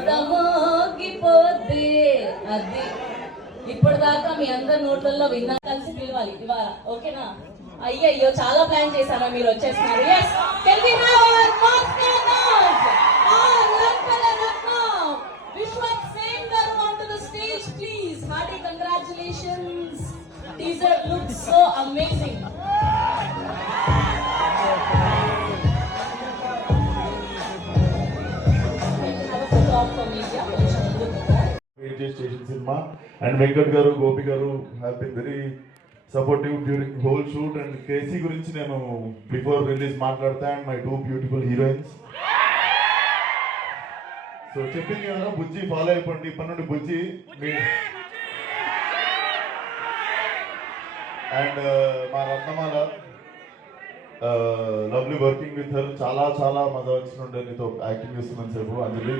మోగిపోతే అది ఇప్పుడు దాకా మీ అందరి నోట్లలో విన్నా. కలిసి పిలవాలి ఇవాళ, ఓకేనా? అయ్యయ్యో చాలా ప్లాన్ చేశాను, మీరు వచ్చేస్తున్నారు. yes can we have our Moscanaut our Rankala Ratnam Vishwat Sen garu onto the stage please. Hearty congratulations, teaser looks so amazing. Station cinema and Venkat garu, Gopi garu have been very supportive during whole shoot. And Casey gurinchi nenu before release maatladta and my two beautiful heroines. So cheppindi kada bujji follow ayipandi ippannundi bujji and ma Ratnamala lovely working with her. Chala maza vachinunde nito acting chestunnanu sepu Anjali.